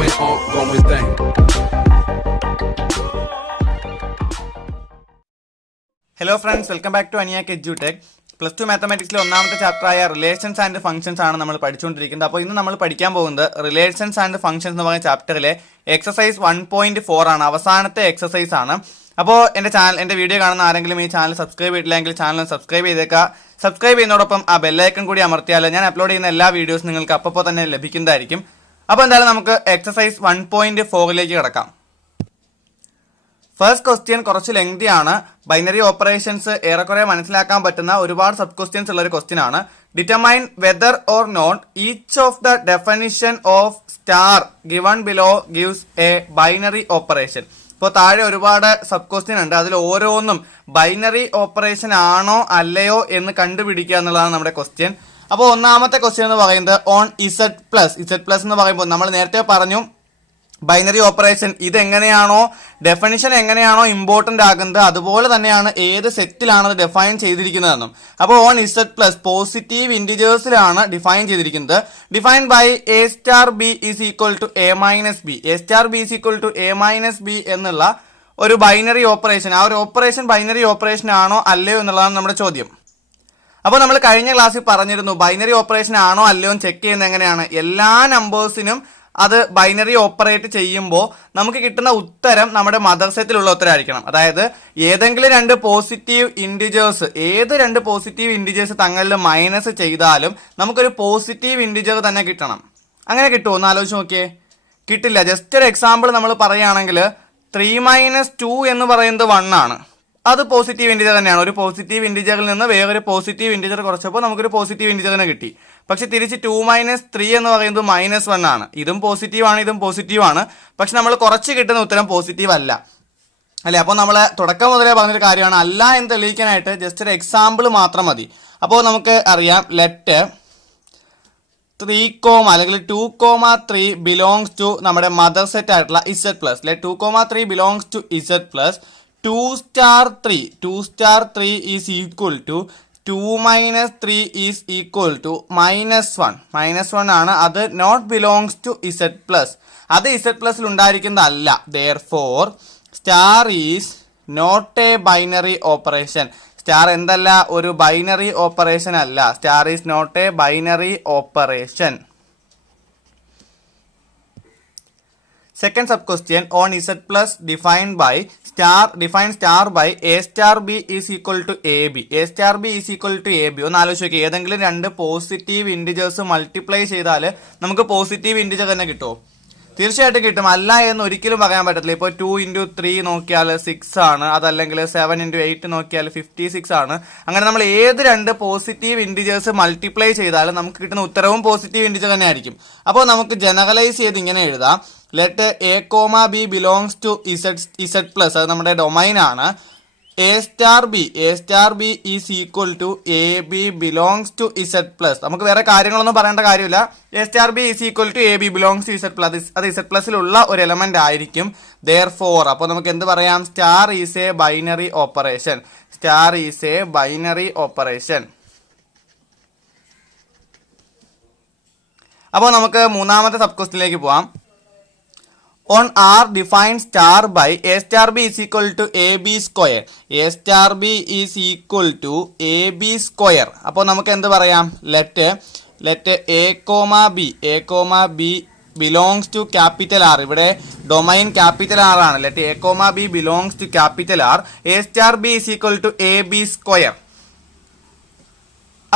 ongoing thing. Hello friends, welcome back to Aniyak EduTech. Plus 2 മാത്തമാറ്റിക്സിലെ ഒന്നാമത്തെ chapter ആയ relations and functions ആണ് നമ്മൾ പഠിച്ചുകൊണ്ടിരിക്കുന്നത്. അപ്പോൾ ഇന്ന് നമ്മൾ പഠിക്കാൻ പോകുന്നത് റിലേഷൻസ് ആൻഡ് ഫംഗ്ഷൻസ് എന്ന് പറയുന്ന ചാപ്റ്ററിലെ എക്സസൈസ് 1.4 ആണ്. അവസാനത്തെ എക്സസൈസ് ആണ്. അപ്പോൾ എൻ്റെ വീഡിയോ കാണുന്ന ആരെങ്കിലും ഈ ചാനൽ സബ്സ്ക്രൈബ് ചെയ്തിട്ടില്ലെങ്കിൽ ചാനൽ സബ്സ്ക്രൈബ് ചെയ്തേക്കുക. സബ്സ്ക്രൈബ് ചെയ്യുന്നതോടൊപ്പം ആ ബെല്ലൈക്കൺ കൂടി അമർത്തിയാൽ ഞാൻ അപ്ലോഡ് ചെയ്യുന്ന എല്ലാ വീഡിയോസും നിങ്ങൾക്ക് അപ്പോൾ തന്നെ ലഭിക്കുന്നതായിരിക്കും. അപ്പോൾ എന്തായാലും നമുക്ക് എക്സസൈസ് 1.4ലേക്ക് കിടക്കാം. ഫസ്റ്റ് ക്വസ്റ്റ്യൻ കുറച്ച് ലെങ്തി ആണ്. ബൈനറി ഓപ്പറേഷൻസ് ഏറെക്കുറെ മനസ്സിലാക്കാൻ പറ്റുന്ന ഒരുപാട് സബ് ക്വസ്റ്റ്യൻസ് ഉള്ള ഒരു ക്വസ്റ്റ്യൻ ആണ്. Determine whether or not each of the definition of star given below gives a binary operation. ഇപ്പോൾ താഴെ ഒരുപാട് സബ് ക്വസ്റ്റ്യൻ ഉണ്ട്. അതിൽ ഓരോന്നും ബൈനറി ഓപ്പറേഷൻ ആണോ അല്ലയോ എന്ന് കണ്ടുപിടിക്കുക എന്നുള്ളതാണ് നമ്മുടെ ക്വസ്റ്റ്യൻ. അപ്പോൾ ഒന്നാമത്തെ ക്വസ്റ്റ്യൻ എന്ന് പറയുന്നത് ഓൺ ഇസഡ് പ്ലസ് എന്ന് പറയുമ്പോൾ നമ്മൾ നേരത്തെ പറഞ്ഞു ബൈനറി ഓപ്പറേഷൻ ഇതെങ്ങനെയാണോ ഡെഫിനിഷൻ എങ്ങനെയാണോ ഇമ്പോർട്ടന്റ് ആകുന്നത് അതുപോലെ തന്നെയാണ് ഏത് സെറ്റിലാണ് അത് ഡിഫൈൻ ചെയ്തിരിക്കുന്നതെന്നും. അപ്പോൾ ഓൺ ഇസഡ് പ്ലസ് പോസിറ്റീവ് ഇൻറ്റിജേഴ്സിലാണ് ഡിഫൈൻ ചെയ്തിരിക്കുന്നത്. Define by A star B is equal to A minus B. A star B is equal to A minus B എന്നുള്ള ഒരു ബൈനറി ഓപ്പറേഷൻ, ആ ഒരു ഓപ്പറേഷൻ ബൈനറി ഓപ്പറേഷൻ ആണോ അല്ലയോ എന്നുള്ളതാണ് നമ്മുടെ ചോദ്യം. അപ്പോൾ നമ്മൾ കഴിഞ്ഞ ക്ലാസ്സിൽ പറഞ്ഞിരുന്നു ബൈനറി ഓപ്പറേഷൻ ആണോ അല്ലയോ എന്ന് ചെക്ക് ചെയ്യുന്നത് എങ്ങനെയാണ്. എല്ലാ നമ്പേഴ്സിനും അത് ബൈനറി ഓപ്പറേറ്റ് ചെയ്യുമ്പോൾ നമുക്ക് കിട്ടുന്ന ഉത്തരം നമ്മുടെ മദർ സെറ്റിലുള്ള ഉത്തരമായിരിക്കണം. അതായത് ഏതെങ്കിലും രണ്ട് പോസിറ്റീവ് ഇൻഡിജേഴ്സ് തങ്ങളിൽ മൈനസ് ചെയ്താലും നമുക്കൊരു പോസിറ്റീവ് ഇൻഡിജർ തന്നെ കിട്ടണം. അങ്ങനെ കിട്ടുമോ എന്ന് ആലോചിച്ച് നോക്കിയേ. കിട്ടില്ല. ജസ്റ്റ് ഒരു എക്സാമ്പിൾ നമ്മൾ പറയുകയാണെങ്കിൽ 3 - 2 എന്ന് പറയുന്നത് 1 ആണ്. അത് പോസിറ്റീവ് ഇൻഡിജർ തന്നെയാണ്. ഒരു പോസിറ്റീവ് ഇൻഡിജറിൽ നിന്ന് വേറൊരു പോസിറ്റീവ് ഇൻഡിജർ കുറച്ചപ്പോൾ നമുക്കൊരു പോസിറ്റീവ് ഇൻഡിജറിനെ കിട്ടി. പക്ഷെ തിരിച്ച് 2 - 3 എന്ന് പറയുന്നത് -1 ആണ്. ഇതും പോസിറ്റീവ് ആണ്, ഇതും പോസിറ്റീവ് ആണ്. പക്ഷെ നമ്മൾ കുറച്ച് കിട്ടുന്ന ഉത്തരം പോസിറ്റീവ് അല്ല അല്ലേ. അപ്പോൾ നമ്മൾ തുടക്കം മുതലേ പറഞ്ഞൊരു കാര്യമാണ്. അല്ല എന്ന് തെളിയിക്കാനായിട്ട് ജസ്റ്റ് ഒരു എക്സാമ്പിൾ മാത്രം മതി. അപ്പോൾ നമുക്ക് അറിയാം ലെറ്റ് 3, അല്ലെങ്കിൽ 2,3 ബിലോങ്സ് ടു നമ്മുടെ മദർ സെറ്റ് ആയിട്ടുള്ള Z plus. Let 2,3 belongs to Z plus 2*3 is equal to 2 - 3 is equal to -1. -1 ആണ്. അത് not belongs to Z plus. അത് ഇസഡ് പ്ലസിൽ ഉണ്ടായിരിക്കുന്നതല്ല. therefore star is not a binary operation. Star എന്തല്ല, ഒരു ബൈനറി ഓപ്പറേഷൻ അല്ല. Star is not a binary operation. Second sub question on Z plus define star by A star B is equal to AB. A star B is equal to AB. ഒന്ന് ആലോചിച്ച് നോക്കി. ഏതെങ്കിലും രണ്ട് positive integers multiply ചെയ്താൽ നമുക്ക് positive integer തന്നെ കിട്ടുമോ? തീർച്ചയായിട്ടും കിട്ടും. അല്ല എന്ന് ഒരിക്കലും പറയാൻ പറ്റത്തില്ല. ഇപ്പോൾ 2 × 3 നോക്കിയാൽ 6 ആണ്. അതല്ലെങ്കിൽ 7 × 8 നോക്കിയാൽ 56 ആണ്. അങ്ങനെ നമ്മൾ ഏത് രണ്ട് പോസിറ്റീവ് ഇൻഡിജേഴ്സ് മൾട്ടിപ്ലൈ ചെയ്താലും നമുക്ക് കിട്ടുന്ന ഉത്തരവും പോസിറ്റീവ് ഇൻഡിജർ തന്നെ ആയിരിക്കും. അപ്പോൾ നമുക്ക് ജനറലൈസ് ചെയ്ത് ഇങ്ങനെ എഴുതാം. Let A, B belongs to Z plus. അത് നമ്മുടെ ഡൊമൈൻ ആണ്. A star B is equal to AB belongs to Z plus. നമുക്ക് വേറെ കാര്യങ്ങളൊന്നും പറയേണ്ട കാര്യമില്ല. A star B is equal to AB belongs to Z plus. അത് ഇസഡ് പ്ലസിലുള്ള ഒരു എലമെന്റ് ആയിരിക്കും. therefore അപ്പോൾ നമുക്ക് എന്ത് പറയാം? Star is a binary operation. Star is a binary operation. അപ്പോൾ നമുക്ക് മൂന്നാമത്തെ സബ് ക്വസ്റ്റ്യനിലേക്ക് പോവാം. On R define star by A star B is equal to AB square. A star B is equal to AB square. അപ്പോൾ നമുക്ക് എന്ത് പറയാം? Let A, B belongs to capital R. ഇവിടെ ഡൊമൈൻ ക്യാപിറ്റൽ R ആണ്. Let A, B belongs to capital R. A star B is equal to AB square.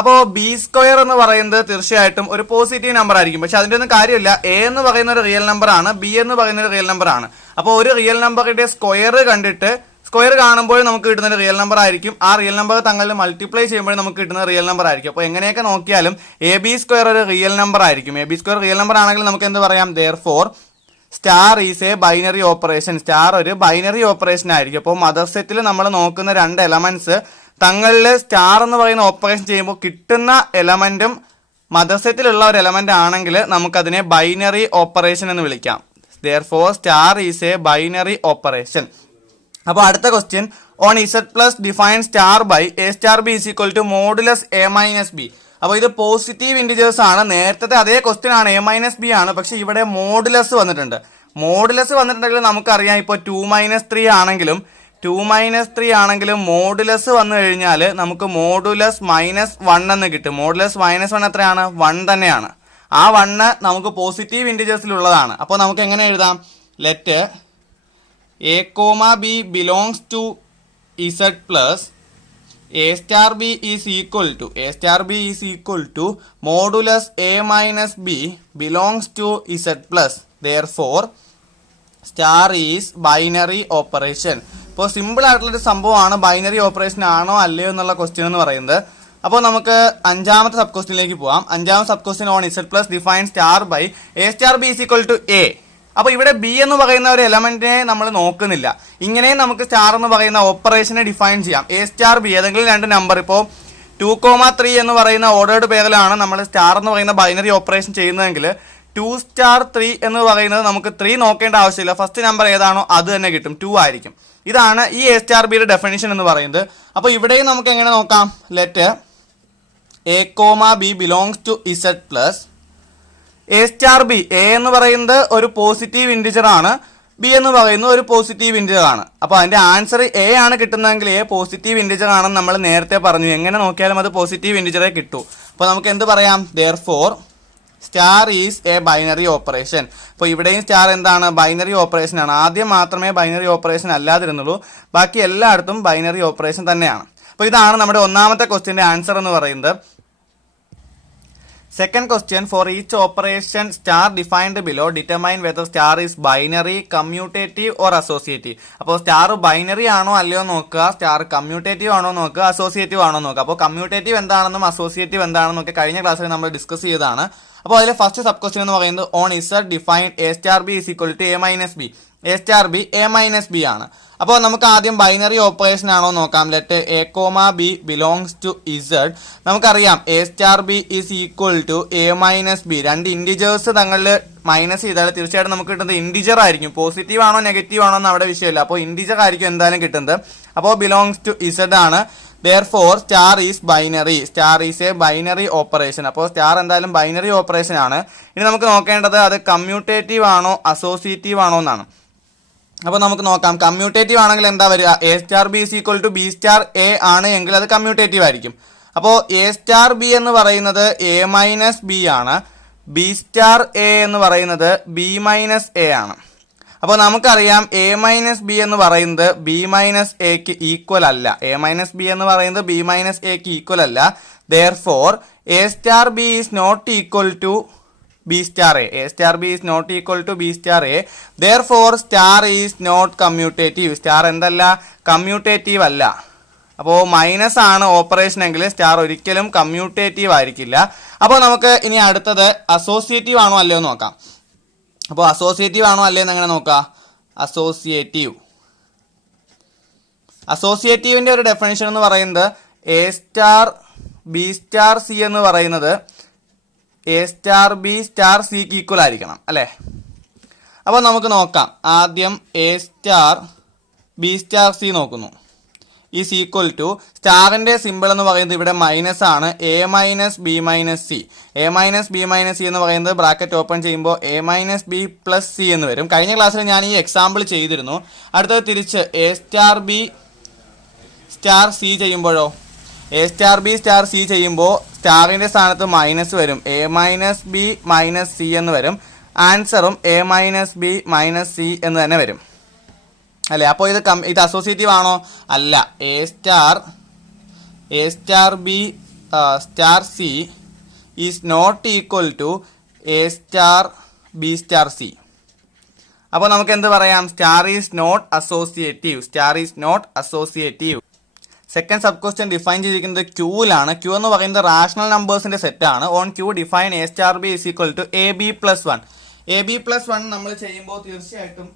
അപ്പോൾ B square എന്ന് പറയുന്നത് തീർച്ചയായിട്ടും ഒരു പോസിറ്റീവ് നമ്പർ ആയിരിക്കും. പക്ഷെ അതിൻ്റെ ഒന്നും കാര്യമില്ല. എ എന്ന് പറയുന്ന ഒരു റിയൽ നമ്പർ ആണ്, ബി എന്ന് പറയുന്ന ഒരു റിയൽ നമ്പർ ആണ്. അപ്പോൾ ഒരു റിയൽ നമ്പറിന്റെ സ്ക്വയർ കണ്ടിട്ട് സ്ക്വയർ കാണുമ്പോൾ നമുക്ക് കിട്ടുന്ന ഒരു റിയൽ നമ്പർ ആയിരിക്കും. ആ റിയൽ നമ്പർ തങ്ങളിൽ മൾട്ടിപ്ലൈ ചെയ്യുമ്പോൾ നമുക്ക് കിട്ടുന്ന റിയൽ നമ്പർ ആയിരിക്കും. അപ്പോൾ എങ്ങനെയൊക്കെ നോക്കിയാലും എ ബി സ്ക്വയർ ഒരു റിയൽ നമ്പർ ആയിരിക്കും. A B square real number ആണെങ്കിൽ നമുക്ക് എന്ത് പറയാം? therefore star is a binary operation. Star ഒരു ബൈനറി ഓപ്പറേഷൻ ആയിരിക്കും. അപ്പോൾ മദർ സെറ്റിൽ നമ്മൾ നോക്കുന്ന രണ്ട് എലമെന്റ്സ് തങ്ങളിൽ സ്റ്റാർ എന്ന് പറയുന്ന ഓപ്പറേഷൻ ചെയ്യുമ്പോൾ കിട്ടുന്ന എലമെന്റും മദർ സെറ്റിലുള്ള ഒരു എലമെന്റ് ആണെങ്കിൽ നമുക്കതിനെ ബൈനറി ഓപ്പറേഷൻ എന്ന് വിളിക്കാം. therefore star is a binary operation. അപ്പോൾ അടുത്ത question on Z plus define star by A star B is equal to modulus A minus B. അപ്പോൾ ഇത് പോസിറ്റീവ് ഇൻറ്റിജേഴ്സ് ആണ്. നേരത്തെ അതേ ക്വസ്റ്റ്യൻ ആണ്, a മൈനസ് ബി ആണ്. പക്ഷെ ഇവിടെ മോഡുലസ് വന്നിട്ടുണ്ട്. മോഡുലസ് വന്നിട്ടുണ്ടെങ്കിൽ നമുക്കറിയാം, ഇപ്പോൾ 2-3 ആണെങ്കിലും മോഡുലസ് വന്നു കഴിഞ്ഞാൽ നമുക്ക് മോഡുലസ് -1 എന്ന് കിട്ടും. മോഡുലസ് -1 എത്രയാണ്? 1 തന്നെയാണ്. ആ 1 നമുക്ക് പോസിറ്റീവ് ഇൻറ്റിജേഴ്സിലുള്ളതാണ്. അപ്പോൾ നമുക്ക് എങ്ങനെ എഴുതാം? Let a, b belongs to z plus a star b is equal to modulus a minus b belongs to z plus. Therefore star is binary operation. ഇപ്പോൾ സിമ്പിൾ ആയിട്ടുള്ളൊരു സംഭവമാണ്, ബൈനറി ഓപ്പറേഷൻ ആണോ അല്ലയോ എന്നുള്ള ക്വസ്റ്റ്യൻ എന്ന് പറയുന്നത്. അപ്പോൾ നമുക്ക് അഞ്ചാമത്തെ സബ് ക്വസ്റ്റ്യനിലേക്ക് പോവാം. അഞ്ചാമത്തെ sub question on Z plus define star by A star B is equal to A. അപ്പോൾ ഇവിടെ ബി എന്ന് പറയുന്ന ഒരു എലമെന്റിനെ നമ്മൾ നോക്കുന്നില്ല. ഇങ്ങനെയും നമുക്ക് സ്റ്റാർ എന്ന് പറയുന്ന ഓപ്പറേഷനെ ഡിഫൈൻ ചെയ്യാം. എ സ്റ്റാർ ബി ഏതെങ്കിലും രണ്ട് നമ്പർ, ഇപ്പോൾ 2,3 എന്ന് പറയുന്ന ഓർഡേർഡ് പേരിലാണ് നമ്മൾ സ്റ്റാർ എന്ന് പറയുന്ന ബൈനറി ഓപ്പറേഷൻ ചെയ്യുന്നതെങ്കിൽ 2*3 എന്ന് പറയുന്നത് നമുക്ക് 3 നോക്കേണ്ട ആവശ്യമില്ല. ഫസ്റ്റ് നമ്പർ ഏതാണോ അത് തന്നെ കിട്ടും, 2 ആയിരിക്കും. ഇതാണ് ഈ എ സ്റ്റാർ ബിയുടെ ഡെഫിനിഷൻ എന്ന് പറയുന്നത്. അപ്പോൾ ഇവിടെയും നമുക്ക് എങ്ങനെ നോക്കാം? Let a, b belongs to z plus a star b. a എന്ന് പറയുന്നത് ഒരു പോസിറ്റീവ് ഇൻറ്റിജർ ആണ്, ബി എന്ന് പറയുന്നത് ഒരു പോസിറ്റീവ് ഇൻറ്റിജർ ആണ്. അപ്പോൾ അതിന്റെ ആൻസർ എ ആണ് കിട്ടുന്നതെങ്കിൽ എ പോസിറ്റീവ് ഇൻറ്റിജർ ആണെന്ന് നമ്മൾ നേരത്തെ പറഞ്ഞു. എങ്ങനെ നോക്കിയാലും അത് പോസിറ്റീവ് ഇൻറ്റിജറെ കിട്ടൂ. അപ്പോൾ നമുക്ക് എന്ത് പറയാം? therefore star is a binary operation. അപ്പോൾ ഇവിടെയും സ്റ്റാർ എന്താണ്? ബൈനറി ഓപ്പറേഷൻ ആണ്. ആദ്യം മാത്രമേ ബൈനറി ഓപ്പറേഷൻ അല്ലാതിരുന്നുള്ളൂ, ബാക്കി എല്ലായിടത്തും ബൈനറി ഓപ്പറേഷൻ തന്നെയാണ്. അപ്പോൾ ഇതാണ് നമ്മുടെ ഒന്നാമത്തെ ക്വസ്റ്റ്യന്റെ ആൻസർ എന്ന് പറയുന്നത്. Second question, for each operation star defined below determine whether star is binary, commutative or associative. അപ്പോൾ സ്റ്റാർ ബൈനറി ആണോ അല്ലയോ നോക്കുക, സ്റ്റാർ കമ്മ്യൂട്ടേറ്റീവ് ആണോ നോക്കുക, അസോസിയേറ്റീവ് ആണോ നോക്കുക. അപ്പോൾ കമ്മ്യൂട്ടേറ്റീവ് എന്താണെന്നും അസോസിയേറ്റീവ് എന്താണെന്നും ഒക്കെ കഴിഞ്ഞ ക്ലാസ്സിൽ നമ്മൾ ഡിസ്കസ് ചെയ്തതാണ്. അപ്പോൾ അതിലെ ഫസ്റ്റ് സബ് ക്വസ്റ്റ്യൻ എന്ന് പറയുന്നത് on Z define A star B is equal to A minus B. A star B A minus B ആണ്. അപ്പോൾ നമുക്ക് ആദ്യം ബൈനറി ഓപ്പറേഷൻ ആണോ നോക്കാം. Let a, b belongs to Z. നമുക്കറിയാം A star B is equal to A minus B. രണ്ട് integers തങ്ങളിൽ minus ചെയ്താൽ തീർച്ചയായിട്ടും നമുക്ക് കിട്ടുന്നത് ഇൻഡിജർ ആയിരിക്കും. പോസിറ്റീവ് ആണോ നെഗറ്റീവ് ആണോ എന്ന് അവിടെ വിഷയമില്ല. അപ്പോൾ ഇൻഡിജർ ആയിരിക്കും എന്തായാലും കിട്ടുന്നത്. അപ്പോൾ ബിലോങ്സ് ടു ഇസഡ് ആണ്. therefore star is binary. Star is a binary operation. അപ്പോൾ സ്റ്റാർ എന്തായാലും ബൈനറി ഓപ്പറേഷൻ ആണ്. ഇനി നമുക്ക് നോക്കേണ്ടത് അത് കമ്മ്യൂട്ടേറ്റീവ് ആണോ അസോസിയേറ്റീവ് ആണോ എന്നാണ്. അപ്പോൾ നമുക്ക് നോക്കാം. കമ്മ്യൂട്ടേറ്റീവ് ആണെങ്കിൽ എന്താ വരിക? A star B is equal to B star a ആണ് എങ്കിൽ അത് കമ്മ്യൂട്ടേറ്റീവ് ആയിരിക്കും. അപ്പോൾ എ സ്റ്റാർ ബി എന്ന് പറയുന്നത് എ മൈനസ് ബി ആണ്, ബി സ്റ്റാർ എ എന്ന് പറയുന്നത് ബി മൈനസ് എ ആണ്. അപ്പോൾ നമുക്കറിയാം എ മൈനസ് ബി എന്ന് പറയുന്നത് ബി മൈനസ് എക്ക് ഈക്വൽ അല്ല. എ മൈനസ് ബി എന്ന് പറയുന്നത് ബി മൈനസ് എക്ക് ഈക്വൽ അല്ല. therefore a star B is not equal to B star A. A star B is not equal to B star A. therefore star is not commutative. Star എന്തല്ല? Commutative അല്ല. അപ്പോൾ minus ആണ് operation എങ്കിൽ star ഒരിക്കലും commutative ആയിരിക്കില്ല. അപ്പോൾ നമുക്ക് ഇനി അടുത്തത് അസോസിയേറ്റീവ് ആണോ അല്ലയോ നോക്കാം. അപ്പോൾ അസോസിയേറ്റീവ് ആണോ അല്ലയോ എന്ന് എങ്ങനെ നോക്കാം? അസോസിയേറ്റീവിന്റെ ഒരു ഡെഫിനിഷൻ എന്ന് പറയുന്നത് A star B star C എന്ന് പറയുന്നത് എ സ്റ്റാർ ബി സ്റ്റാർ സിക്ക് ഈക്വൽ ആയിരിക്കണം അല്ലേ. അപ്പോൾ നമുക്ക് നോക്കാം. ആദ്യം A star B star C നോക്കുന്നു. ഈസ് ഈക്വൽ ടു സ്റ്റാറിന്റെ സിമ്പിൾ എന്ന് പറയുന്നത് ഇവിടെ മൈനസ് ആണ്, A minus B minus C. A minus B minus C എന്ന് പറയുന്നത് ബ്രാക്കറ്റ് ഓപ്പൺ ചെയ്യുമ്പോൾ A minus B plus C എന്ന് വരും. കഴിഞ്ഞ ക്ലാസ്സിൽ ഞാൻ ഈ എക്സാമ്പിൾ ചെയ്തിരുന്നു. അടുത്തത് തിരിച്ച് A star B star C ചെയ്യുമ്പോഴോ, A star B star C ചെയ്യുമ്പോൾ സ്റ്റാറിന്റെ സ്ഥാനത്ത് മൈനസ് വരും, A minus B minus C എന്ന് വരും. ആൻസറും A minus B minus C എന്ന് തന്നെ വരും അല്ലേ. അപ്പോൾ ഇത് അസോസിയേറ്റീവ് ആണോ? അല്ല. A star B star C is not equal to A star B star C. അപ്പോൾ നമുക്ക് എന്ത് പറയാം? Star is not associative. Second sub question ഡിഫൈൻ ചെയ്തിരിക്കുന്നത് ക്യൂവിലാണ്. ക്യൂ എന്ന് പറയുന്നത് റാഷണൽ നമ്പേഴ്സിന്റെ സെറ്റ് ആണ്. On Q define A star B is equal to A B plus 1. A B plus 1 നമ്മൾ ചെയ്യുമ്പോൾ തീർച്ചയായിട്ടും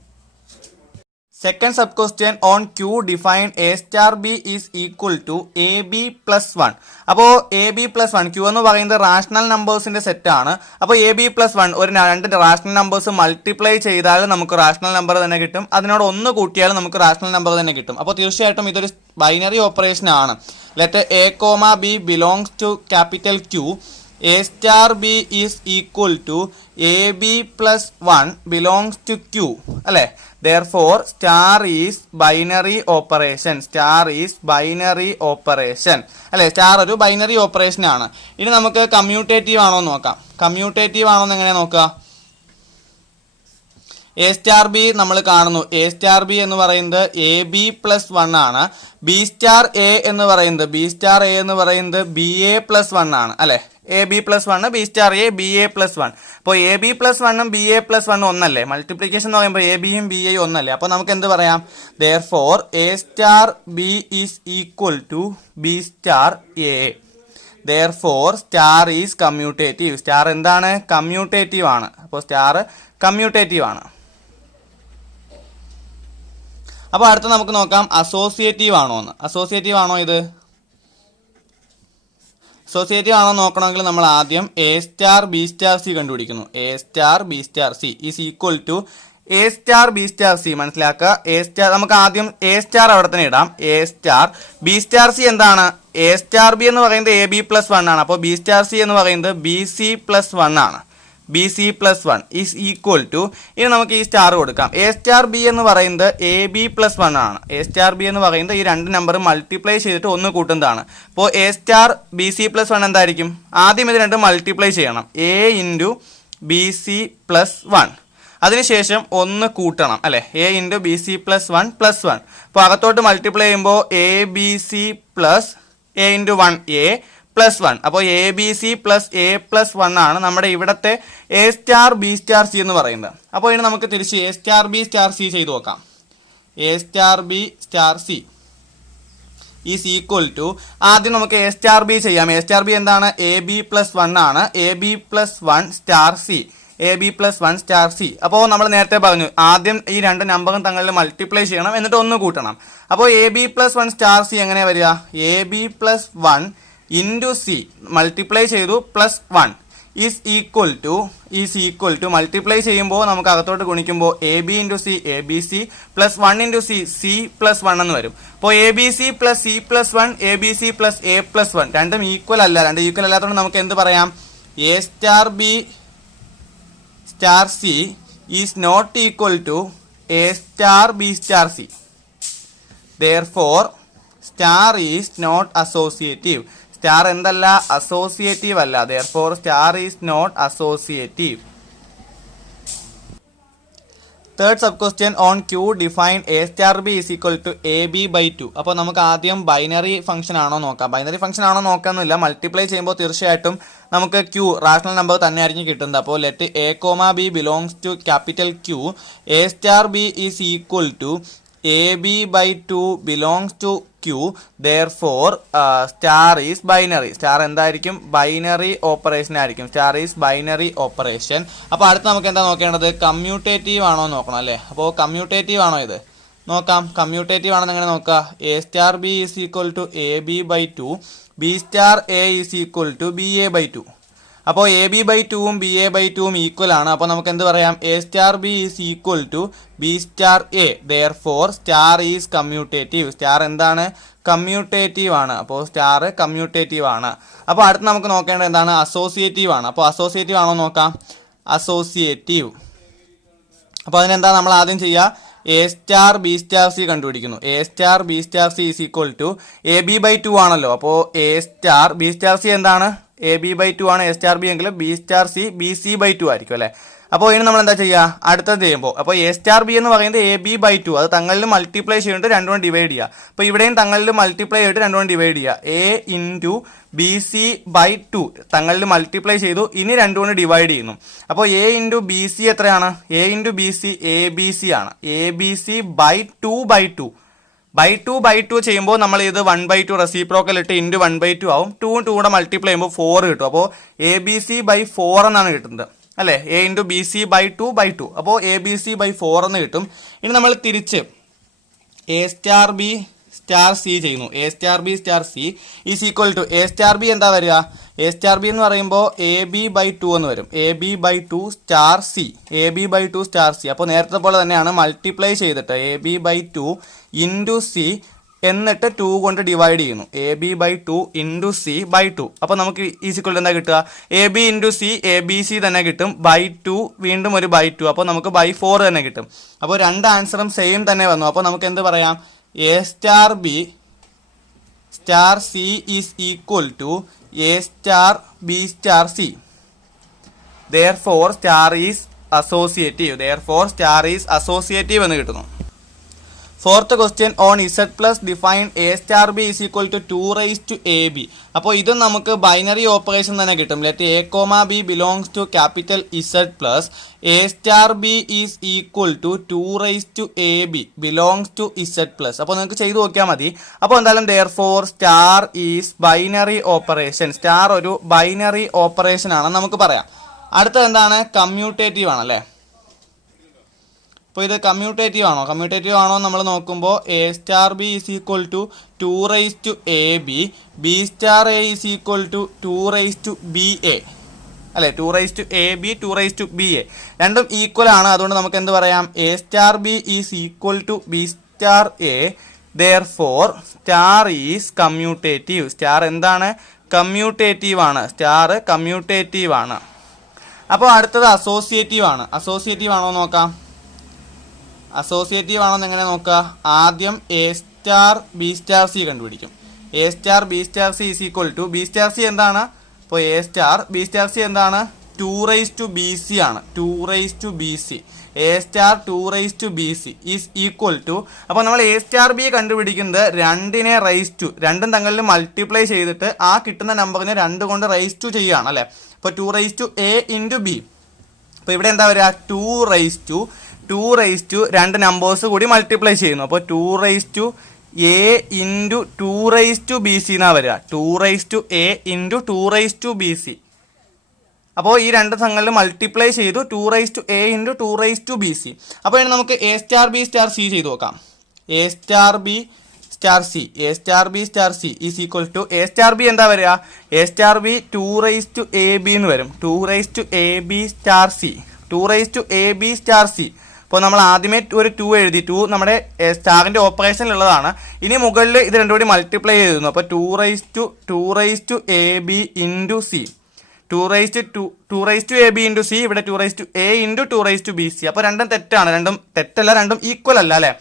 Second sub question on Q define A star B is equal to AB plus 1. അപ്പോൾ AB plus 1 Q എന്ന് പറയുന്നത് rational നമ്പേഴ്സിന്റെ set ആണ്. അപ്പോൾ AB plus 1 ഒരു രണ്ട് റാഷണൽ നമ്പേഴ്സ് മൾട്ടിപ്ലൈ ചെയ്താൽ നമുക്ക് റാഷണൽ നമ്പർ തന്നെ കിട്ടും. അതിനോട് ഒന്ന് കൂട്ടിയാൽ നമുക്ക് റാഷണൽ നമ്പർ തന്നെ കിട്ടും. അപ്പോൾ തീർച്ചയായിട്ടും ഇതൊരു ബൈനറി ഓപ്പറേഷൻ ആണ്. Let A, B belongs to capital Q. A star B is equal to AB plus 1 belongs to Q. അല്ലേ? Therefore, star is binary operation. Star is binary operation. അല്ലേ? Star ഒരു binary operation ആണ്. ഇനി നമുക്ക് commutative ആണോ എന്ന് നോക്കാം. Commutative ആണോ എന്ന് എങ്ങനെ നോക്കാം? എ സ്റ്റാർ ബി നമ്മൾ കാണുന്നു. എ സ്റ്റാർ ബി എന്ന് പറയുന്നത് എ ബി പ്ലസ് 1 ആണ്. ബി സ്റ്റാർ എ എന്ന് പറയുന്നത് ബി എ പ്ലസ് 1 ആണ്. അല്ലെ? A B plus 1 B star A B A plus 1. അപ്പോൾ A B plus 1 B A plus 1 ഒന്നല്ലേ? മൾട്ടിപ്ലിക്കേഷൻ എന്ന് പറയുമ്പോൾ എ ബിയും ബി എയും ഒന്നല്ലേ? അപ്പോൾ നമുക്ക് എന്ത് പറയാം? Therefore a star B is equal to B star A. Therefore star is commutative. Star എന്താണ്? കമ്മ്യൂട്ടേറ്റീവ് ആണ്. അപ്പോൾ സ്റ്റാർ കമ്മ്യൂട്ടേറ്റീവ് ആണ്. അപ്പോൾ അടുത്ത നമുക്ക് നോക്കാം അസോസിയേറ്റീവ് ആണോ എന്ന്. അസോസിയേറ്റീവ് ആണോ ഇത്? അസോസിയേറ്റീവ് ആണോ നോക്കണമെങ്കിൽ നമ്മൾ ആദ്യം A star B star C കണ്ടുപിടിക്കുന്നു. A star B star C is equal to A star B star C. മനസ്സിലാക്കുക. എ സ്റ്റാർ നമുക്ക് ആദ്യം എ സ്റ്റാർ അവിടെ തന്നെ ഇടാം. A star B star C എന്താണ്? എ സ്റ്റാർ ബി എന്ന് പറയുന്നത് എ ബി പ്ലസ് 1 ആണ്. അപ്പോൾ ബി സ്റ്റാർ സി എന്ന് പറയുന്നത് ബി സി പ്ലസ് 1 ആണ്. B C plus 1 is equal to, ഇനി നമുക്ക് ഈ സ്റ്റാർ കൊടുക്കാം. എ സ്റ്റാർ ബി എന്ന് പറയുന്നത് എ ബി പ്ലസ് 1 ആണ്. എ സ്റ്റാർ ബി എന്ന് പറയുന്നത് ഈ രണ്ട് നമ്പർ മൾട്ടിപ്ലൈ ചെയ്തിട്ട് ഒന്ന് കൂട്ടുന്നതാണ്. അപ്പോൾ A star B C plus 1 എന്തായിരിക്കും? ആദ്യം ഇത് രണ്ടും മൾട്ടിപ്ലൈ ചെയ്യണം. A into B C plus 1. അതിനുശേഷം ഒന്ന് കൂട്ടണം. അല്ലെ? A into B C plus 1 plus 1. അപ്പോൾ അകത്തോട്ട് മൾട്ടിപ്ലൈ ചെയ്യുമ്പോൾ A B C plus A into 1 A plus 1. അപ്പോൾ A B C plus A plus 1 ആണ് നമ്മുടെ ഇവിടത്തെ A star B star C എന്ന് പറയുന്നത്. അപ്പോൾ ഇനി നമുക്ക് തിരിച്ച് A star B star c ചെയ്ത് നോക്കാം. A star B star C is equal to, ആദ്യം നമുക്ക് എ സ്റ്റാർ ബി ചെയ്യാം. എ സ്റ്റാർ ബി എന്താണ്? എ ബി പ്ലസ് 1 ആണ്. A B plus 1 star C. A B plus 1 star C. അപ്പോൾ നമ്മൾ നേരത്തെ പറഞ്ഞു ആദ്യം ഈ രണ്ട് നമ്പറും തങ്ങളിൽ മൾട്ടിപ്ലൈ ചെയ്യണം, എന്നിട്ട് ഒന്ന് കൂട്ടണം. അപ്പോൾ A B plus 1 star C എങ്ങനെ വരിക? A B plus 1 into C multiply ചെയ്തു plus 1 is equal to multiply ചെയ്യുമ്പോൾ നമുക്ക് അകത്തോട്ട് ഗുണിക്കുമ്പോൾ A B into C A B C plus 1 into C C plus 1 എന്ന് വരും. അപ്പോൾ A B C plus C plus 1 A B C plus A plus 1 രണ്ടും equal അല്ല. രണ്ട് ഈക്വൽ അല്ലാത്തതുകൊണ്ട് നമുക്ക് എന്ത് പറയാം? A star B star C is not equal to A star B star C. Therefore star is not associative. Star എന്തല്ല? Associative അല്ല. Therefore star is not associative. Third sub question on Q define A star B is equal to A B by 2. അപ്പോൾ നമുക്ക് ആദ്യം binary function ആണോ നോക്കാം. Binary function ആണോ നോക്കാന്നില്ല, multiply ചെയ്യുമ്പോൾ തീർച്ചയായിട്ടും നമുക്ക് Q റാഷണൽ നമ്പർ തന്നെയായിരിക്കും കിട്ടുന്നത്. അപ്പോൾ let a b belongs to capital Q. A star B is equal to A B by 2 belongs to Q. Therefore star is binary. Star എന്തായിരിക്കും? ബൈനറി ഓപ്പറേഷൻ ആയിരിക്കും. Star is binary operation. അപ്പോൾ അടുത്ത് നമുക്ക് എന്താ നോക്കേണ്ടത്? കമ്മ്യൂട്ടേറ്റീവ് ആണോ നോക്കണം അല്ലേ? അപ്പോൾ കമ്മ്യൂട്ടേറ്റീവ് ആണോ ഇത്? നോക്കാം. കമ്മ്യൂട്ടേറ്റീവ് ആണെന്ന് എങ്ങനെ നോക്കാം? A star B is equal to A B by 2 B star A is equal to B A by 2. അപ്പോൾ എ ബി ബൈ 2ഉം ബി എ ബൈ 2ഉം ഈക്വൽ ആണ്. അപ്പോൾ നമുക്ക് എന്ത് പറയാം? A star B is equal to B star A. Therefore star is commutative. Star എന്താണ്? Commutative ആണ്. അപ്പോൾ സ്റ്റാർ കമ്മ്യൂട്ടേറ്റീവ് ആണ്. അപ്പോൾ അടുത്ത് നമുക്ക് നോക്കേണ്ടത് എന്താണ്? അസോസിയേറ്റീവ് ആണ്. അപ്പോൾ അസോസിയേറ്റീവ് ആണോ നോക്കാം. അസോസിയേറ്റീവ്. അപ്പോൾ അതിനെന്താ നമ്മൾ ആദ്യം ചെയ്യുക? A star B star C കണ്ടുപിടിക്കുന്നു. A star B star C is equal to A B by 2 ആണല്ലോ. അപ്പോൾ A star B star C എന്താണ്? എ ബി ബൈ 2 ആണ് എ സ്റ്റാർ ബി എങ്കിൽ B star C B C by 2 ആയിരിക്കും അല്ലേ? അപ്പോൾ ഇനി നമ്മൾ എന്താ ചെയ്യുക? അടുത്തത് ചെയ്യുമ്പോൾ അപ്പോൾ എ സ്റ്റാർ ബി എന്ന് പറയുന്നത് എ ബി ബൈ 2 അത് തങ്ങളിൽ മൾട്ടിപ്ലൈ ചെയ്തിട്ട് രണ്ടും ഡിവൈഡ് ചെയ്യുക. അപ്പോൾ ഇവിടെയും തങ്ങളിൽ മൾട്ടിപ്ലൈ ചെയ്തിട്ട് രണ്ടും ഡിവൈഡ് ചെയ്യുക. A into B C by 2 തങ്ങളിൽ മൾട്ടിപ്ലൈ ചെയ്തു, ഇനി രണ്ടും ഡിവൈഡ് ചെയ്യുന്നു. അപ്പോൾ എ ഇൻറ്റു ബി സി എത്രയാണ്? A into B C A B C ആണ്. A B C by 2 by 2 by 2 ചെയ്യുമ്പോൾ നമ്മൾ ഇത് 1/2 റെസിപ്രോക്കൽ ഇട്ട് ഇൻറ്റു 1/2 ആവും. 2 2 മൾട്ടിപ്ലൈ ചെയ്യുമ്പോൾ 4 കിട്ടും. അപ്പോൾ എ ബി സി ബൈ 4 എന്നാണ് കിട്ടുന്നത് അല്ലേ? A into B C by 2 by 2 അപ്പോൾ എ ബി സി ബൈ 4 എന്ന് കിട്ടും. ഇനി നമ്മൾ തിരിച്ച് A star B star C ചെയ്യുന്നു. A star B star C is equal to A star B എന്താ വരിക? എ സ്റ്റാർ ബി എന്ന് പറയുമ്പോൾ എ ബി ബൈ 2 എന്ന് വരും. A B by 2 star C, A B by 2 star C. അപ്പോൾ നേരത്തെ പോലെ തന്നെയാണ് മൾട്ടിപ്ലൈ ചെയ്തിട്ട് a B by 2 into c എന്നിട്ട് 2 കൊണ്ട് ഡിവൈഡ് ചെയ്യുന്നു. A B by 2 into c by 2. അപ്പോൾ നമുക്ക് ഈസിക്വൽ എന്താ കിട്ടുക? A B into C A B c തന്നെ കിട്ടും. ബൈ 2 വീണ്ടും ഒരു ബൈ 2. അപ്പോൾ നമുക്ക് ബൈ 4 തന്നെ കിട്ടും. അപ്പോൾ രണ്ട് ആൻസറും സെയിം തന്നെ വന്നു. അപ്പോൾ നമുക്ക് എന്ത് പറയാം? A star B star C is equal to A star B star C. therefore star is associative എന്ന് കിട്ടുന്നു. Fourth question on Z plus define A star B is equal to 2 raise to A b. അപ്പോൾ ഇതും നമുക്ക് binary operation തന്നെ കിട്ടും. Let A comma B belongs to capital Z plus A star B is equal to 2 raise to A b belongs to Z plus. അപ്പോൾ നിങ്ങൾക്ക് ചെയ്തു നോക്കിയാൽ മതി. അപ്പോൾ എന്തായാലും therefore star is binary operation. Star ഒരു ബൈനറി ഓപ്പറേഷൻ ആണെന്ന് നമുക്ക് പറയാം. അടുത്തത് എന്താണ്? കമ്മ്യൂട്ടേറ്റീവ് ആണല്ലേ. അപ്പോൾ ഇത് കമ്മ്യൂട്ടേറ്റീവ് ആണോ നമ്മൾ നോക്കുമ്പോൾ a star B is equal to 2 raise to A b, B star A is equal to 2 raise to B a അല്ലെ. 2 raise to A b 2 raise to B a രണ്ടും ഈക്വൽ ആണ്. അതുകൊണ്ട് നമുക്ക് എന്ത് പറയാം? A star B is equal to B star A. therefore star is commutative. Star എന്താണ്? Commutative ആണ്. അപ്പോൾ അടുത്തത് അസോസിയേറ്റീവ് ആണോ നോക്കാം. അസോസിയേറ്റീവ് ആണോന്ന് എങ്ങനെ നോക്കുക? ആദ്യം A star B star C കണ്ടുപിടിക്കും. A star B star C is equal to B star C എന്താണ്? അപ്പോൾ A star B star C എന്താണ്? 2 റൈസ് ടു ബി സി ആണ്. 2 raise to B C. A star 2 raise to B C is equal to. അപ്പോൾ നമ്മൾ A star B കണ്ടുപിടിക്കുന്നത് 2നെ raise to, രണ്ടും തങ്ങളിൽ multiply ചെയ്തിട്ട് ആ കിട്ടുന്ന നമ്പറിനെ 2 കൊണ്ട് റൈസ് ടു ചെയ്യുകയാണ് അല്ലേ. അപ്പോൾ 2 raise to a into b. അപ്പോൾ ഇവിടെ എന്താ വരിക? 2 റൈസ് ടു 2 നമ്പേഴ്സ് കൂടി മൾട്ടിപ്ലൈ ചെയ്യുന്നു. അപ്പോൾ 2 raise to a into 2 raise to B c എന്നാ വരിക. 2 raise to a into 2 raise to B c. അപ്പോൾ ഈ രണ്ട് സംഘങ്ങളിൽ മൾട്ടിപ്ലൈ ചെയ്തു 2 raise to a into 2 raise to B c. അപ്പോൾ ഇനി നമുക്ക് a star B star c ചെയ്ത് നോക്കാം. A star B star C is equal to A star B എന്താ വരിക? A star b 2 raise to A b എന്ന് വരും. 2 raise to A b star c. 2 raise to A b star C. അപ്പോൾ നമ്മൾ ആദ്യമേ ഒരു 2 എഴുതി. 2 നമ്മുടെ സ്റ്റാറിന്റെ ഓപ്പറേഷനിലുള്ളതാണ്. ഇനി മുകളിൽ ഇത് രണ്ടും കൂടി മൾട്ടിപ്ലൈ ചെയ്തിരുന്നു. അപ്പോൾ 2 raise to A B into c. 2 raise to A B into c. ഇവിടെ 2 raise to a into 2 raise to B c. അപ്പോൾ രണ്ടും തെറ്റാണ്. രണ്ടും ഈക്വൽ അല്ല അല്ലേ.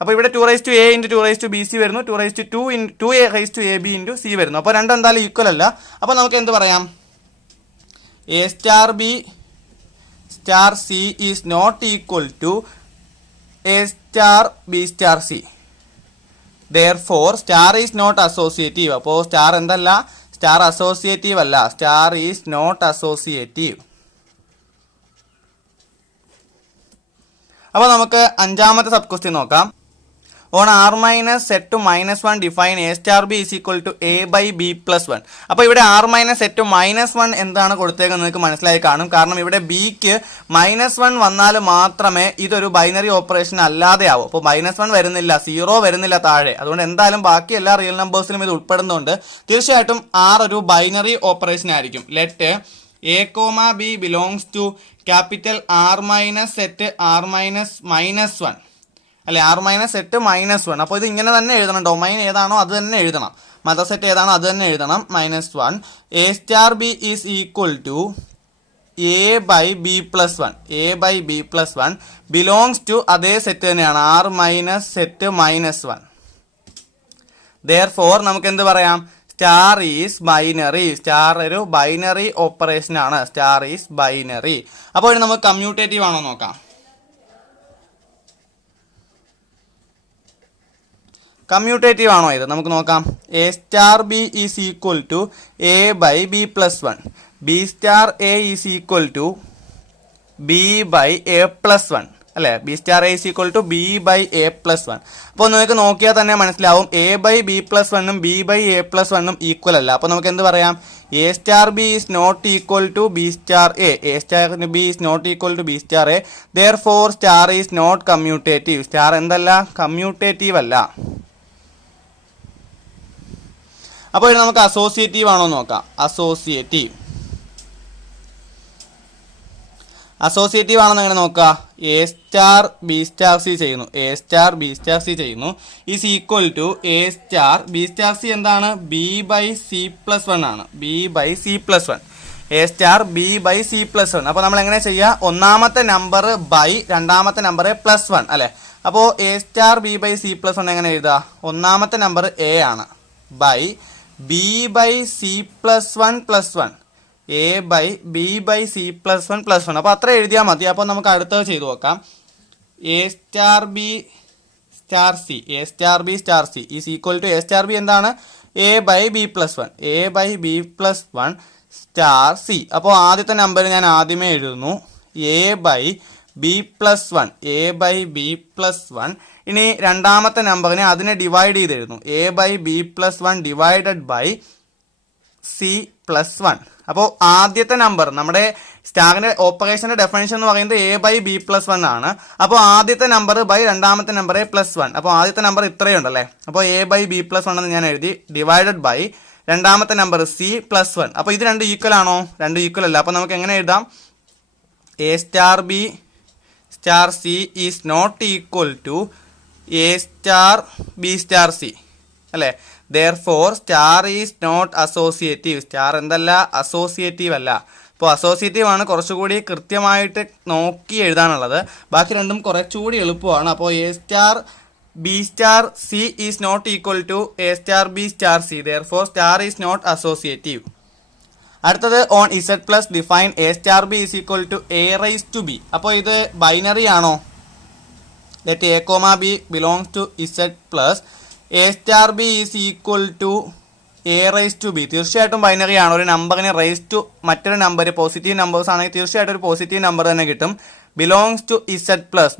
അപ്പോൾ ഇവിടെ 2 raise to a into 2 raise to B c വരുന്നു. 2 raise to 2 a raise to A B into c വരുന്നു. അപ്പോൾ രണ്ടും എന്തായാലും ഈക്വൽ അല്ല. അപ്പോൾ നമുക്ക് എന്ത് പറയാം? A star B star C is not equal to A star B star C. therefore star is not associative. അപ്പോൾ സ്റ്റാർ എന്തല്ല? സ്റ്റാർ അസോസിയേറ്റീവ് അല്ല. Star is not associative. അപ്പോൾ നമുക്ക് അഞ്ചാമത്തെ സബ് ക്വസ്റ്റ്യൻ നോക്കാം. On R minus set to -1 define A star B is equal to A by B plus 1. അപ്പോൾ ഇവിടെ R minus set to -1 എന്താണ് കൊടുത്തേക്കുന്നത് നിങ്ങൾക്ക് മനസ്സിലായി കാണും. കാരണം ഇവിടെ ബിക്ക് -1 വന്നാൽ മാത്രമേ ഇതൊരു ബൈനറി ഓപ്പറേഷൻ അല്ലാതെ ആവും. അപ്പോൾ -1 വരുന്നില്ല, 0 വരുന്നില്ല താഴെ. അതുകൊണ്ട് എന്തായാലും ബാക്കി എല്ലാ റിയൽ നമ്പേഴ്സിലും ഇത് ഉൾപ്പെടുന്നുണ്ട്. തീർച്ചയായിട്ടും ആർ ഒരു ബൈനറി ഓപ്പറേഷൻ ആയിരിക്കും. Let A comma B belongs to capital R minus set R minus -1 അല്ലെ. R minus set -1. അപ്പോൾ ഇത് ഇങ്ങനെ തന്നെ എഴുതണം. ഡൊമൈൻ ഏതാണോ അത് തന്നെ എഴുതണം. മദർ സെറ്റ് ഏതാണോ അത് തന്നെ എഴുതണം. -1. A star B is equal to A by B plus 1 belongs to അതേ സെറ്റ് തന്നെയാണ് ആർ മൈനസ് സെറ്റ് -1. therefore നമുക്ക് എന്ത് പറയാം? Star is binary. സ്റ്റാർ ഒരു ബൈനറി ഓപ്പറേഷൻ ആണ്. Star is binary. അപ്പോൾ ഇനി നമുക്ക് കമ്മ്യൂട്ടേറ്റീവ് ആണോ നോക്കാം. കമ്മ്യൂട്ടേറ്റീവ് ആണോ ഇത് നമുക്ക് നോക്കാം. A star B is equal to A by B plus 1. B star A is equal to B by A plus 1 അല്ലേ. B star A is equal to B by A plus 1. അപ്പോൾ നിങ്ങൾക്ക് നോക്കിയാൽ തന്നെ മനസ്സിലാവും എ ബൈ ബി പ്ലസ് 1ഉം B by A plus 1ഉം equal അല്ല. അപ്പോൾ നമുക്ക് എന്ത് പറയാം? A star B is not equal to B star A star B is not equal to B star A therefore star is not commutative. Star എന്തല്ല? Commutative അല്ല. അപ്പോൾ ഇത് നമുക്ക് അസോസിയേറ്റീവ് ആണോ നോക്കാം. അസോസിയേറ്റീവ് ആണെന്ന് എങ്ങനെ നോക്കുക? A star B star C ചെയ്യുന്നു, A star B star C ചെയ്യുന്നു is equal to A star B star C എന്താണ്? B by C plus one ആണ്. B by C plus one, A star B by C plus one. അപ്പോൾ നമ്മൾ എങ്ങനെ ചെയ്യുക? ഒന്നാമത്തെ number by രണ്ടാമത്തെ number plus one അല്ലേ. അപ്പോൾ A star B by C plus one എങ്ങനെ എഴുതുക? ഒന്നാമത്തെ നമ്പർ എ ആണ്, by B by C plus one plus one, A by B by C plus one plus one. അപ്പോൾ അത്ര എഴുതിയാൽ മതി. അപ്പോൾ നമുക്ക് അടുത്തത് ചെയ്ത് നോക്കാം. A star B star C, A star B star C is equal to A star B എന്താണ്? A by B plus one, A by B plus one star C. അപ്പോൾ ആദ്യത്തെ നമ്പർ ഞാൻ ആദ്യമേ എഴുതുന്നു, A by B plus one, A by B plus one. ഇനി രണ്ടാമത്തെ നമ്പറിനെ അതിനെ ഡിവൈഡ് ചെയ്ത് എഴുതുന്നു, A by B plus one divided by C plus one. അപ്പോൾ ആദ്യത്തെ നമ്പർ നമ്മുടെ സ്റ്റാറിന്റെ ഓപ്പറേഷന്റെ ഡെഫിനിഷൻ എന്ന് പറയുന്നത് A by B plus one ആണ്. അപ്പോൾ ആദ്യത്തെ നമ്പർ ബൈ രണ്ടാമത്തെ നമ്പർ പ്ലസ് വൺ. അപ്പോൾ ആദ്യത്തെ നമ്പർ ഇത്രയുണ്ടല്ലേ. അപ്പോൾ A by B plus one എന്ന് ഞാൻ എഴുതി, ഡിവൈഡഡ് ബൈ രണ്ടാമത്തെ നമ്പർ സി പ്ലസ് വൺ. അപ്പോൾ ഇത് രണ്ട് ഈക്വൽ ആണോ? രണ്ട് ഈക്വൽ അല്ല. അപ്പോൾ നമുക്ക് എങ്ങനെ എഴുതാം? A star B star C is not equal to A star B star C അല്ലേ. Therefore star is not associative. Star എന്തല്ല? അസോസിയേറ്റീവ് അല്ല. അപ്പോൾ അസോസിയേറ്റീവ് ആണ് കുറച്ചുകൂടി കൃത്യമായിട്ട് നോക്കി എഴുതാനുള്ളത്. ബാക്കി രണ്ടും കുറച്ചുകൂടി എളുപ്പമാണ്. അപ്പോൾ A star B star C is not equal to A star B star C. Therefore star is not associative. അടുത്തത് on Z plus define A star B is equal to A raise to B. അപ്പോൾ ഇത് binary ആണോ? Let A comma B belongs to Z plus A star B is equal to A raise to B. തീർച്ചയായിട്ടും binary ആണ്. ഒരു നമ്പറിന് raise to മറ്റൊരു number positive numbers ആണെങ്കിൽ തീർച്ചയായിട്ടും ഒരു പോസിറ്റീവ് നമ്പർ തന്നെ കിട്ടും. Belongs to Z plus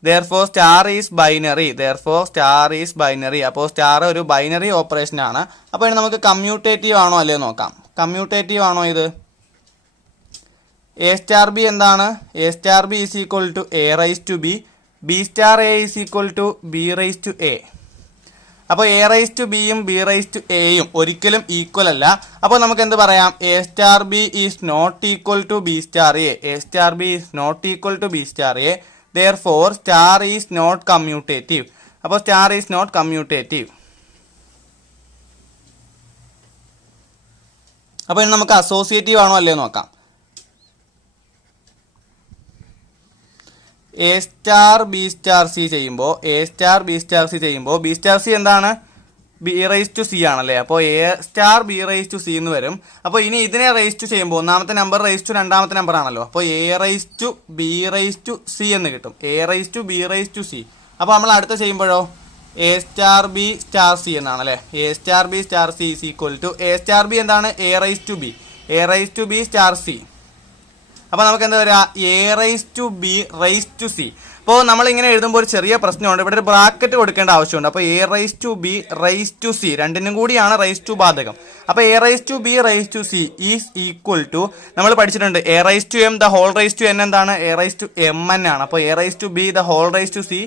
therefore star is binary. അപ്പോൾ സ്റ്റാർ ഒരു ബൈനറി ഓപ്പറേഷൻ ആണ്. അപ്പോൾ ഇനി നമുക്ക് കമ്മ്യൂട്ടേറ്റീവ് ആണോ അല്ലയോ നോക്കാം. കമ്മ്യൂട്ടേറ്റീവ് ആണോ ഇത്? എ സ്റ്റാർ ബി എന്താണ്? A star B is equal to A raise to B, B star A is equal to B raise to A. അപ്പോൾ എ റൈസ് ടു ബിയും ബി റൈസ് ടു എയും ഒരിക്കലും ഈക്വൽ അല്ല. അപ്പോൾ നമുക്ക് എന്ത് പറയാം? A star B is not equal to B star A. A star B is not equal to B star A. Therefore star is not commutative. അപ്പോൾ star is not commutative. അപ്പോൾ ഇനി നമുക്ക് അസോസിയേറ്റീവ് ആണോ അല്ലയോ നോക്കാം. A star B star C ചെയ്യുമ്പോൾ B star C എന്താണ്? B raise to C ആണല്ലേ. അപ്പോൾ A star B raise to C എന്ന് വരും. അപ്പോൾ ഇനി ഇതിനെ റൈസ് ടു ചെയ്യുമ്പോൾ ഒന്നാമത്തെ നമ്പർ റൈസ് ടു രണ്ടാമത്തെ നമ്പർ ആണല്ലോ. അപ്പോൾ A raise to B raise to C എന്ന് കിട്ടും. A raise to B raise to C. അപ്പോൾ നമ്മൾ അടുത്ത ചെയ്യുമ്പോഴോ A star B star C എന്നാണല്ലേ. A star B star C is equal to A star B എന്താണ്? A raise to B star C. അപ്പോൾ നമുക്ക് എന്താ വരിക? A raise to B raise to C. അപ്പോൾ നമ്മളിങ്ങനെ എഴുതുമ്പോൾ ഒരു ചെറിയ പ്രശ്നമുണ്ട്. ഇവിടെ ഒരു ബ്രാക്കറ്റ് കൊടുക്കേണ്ട ആവശ്യമുണ്ട്. അപ്പോൾ A raise to B raise to C രണ്ടിനും കൂടിയാണ് റൈസ് ടു ബാധകം. അപ്പോൾ A raise to B raise to C is equal to നമ്മൾ പഠിച്ചിട്ടുണ്ട് A raise to M the whole raise to N എന്താണ്? A raise to M N ആണ്. അപ്പോൾ A raise to B the whole raise to C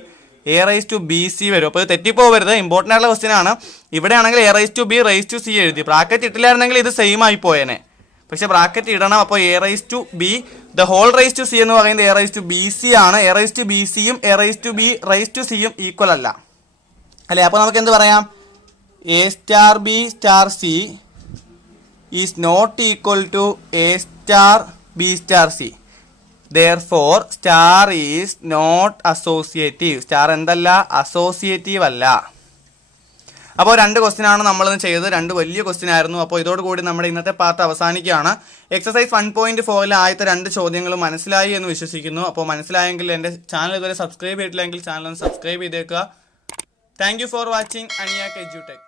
A raise to B C വരും. അപ്പോൾ ഇത് തെറ്റിപ്പോവരുത്, important ആയിട്ടുള്ള question ആണ്. ഇവിടെ ആണെങ്കിൽ A raise to B raise to C എഴുതി, ബ്രാക്കറ്റ് ഇട്ടില്ലായിരുന്നെങ്കിൽ ഇത് സെയിം ആയി പോയേനെ. പക്ഷെ ബ്രാക്കറ്റ് ഇടണം. അപ്പോൾ A raise to B the whole raise to C എന്ന് പറയുന്നത് A raise to B C ആണ്. എ റൈസ് ടു ബി സിയും A raise to B raise to സിയും ഈക്വൽ അല്ല അല്ലേ. അപ്പോൾ നമുക്ക് എന്ത് പറയാം? A star B star C is not equal to A star B star C. Therefore star is not associative. Star എന്തല്ല? Associative അല്ല. അപ്പോൾ രണ്ട് ക്വസ്റ്റ്യൻ ആണ് നമ്മളിന്ന് ചെയ്തത്. രണ്ട് വലിയ ക്വസ്റ്റ്യൻ ആയിരുന്നു. അപ്പോൾ ഇതോടുകൂടി നമ്മുടെ ഇന്നത്തെ പാർട്ട് അവസാനിക്കുകയാണ്. എക്സസൈസ് 1.4 ആദ്യത്തെ രണ്ട് ചോദ്യങ്ങളും മനസ്സിലായി എന്ന് വിശ്വസിക്കുന്നു. അപ്പോൾ മനസ്സിലായെങ്കിൽ എൻ്റെ ചാനൽ ഇതുവരെ സബ്സ്ക്രൈബ് ചെയ്തിട്ടില്ലെങ്കിൽ ചാനൽ ഒന്ന് സബ്സ്ക്രൈബ് ചെയ്തേക്കുക. Thank you for watching Aniac edtech.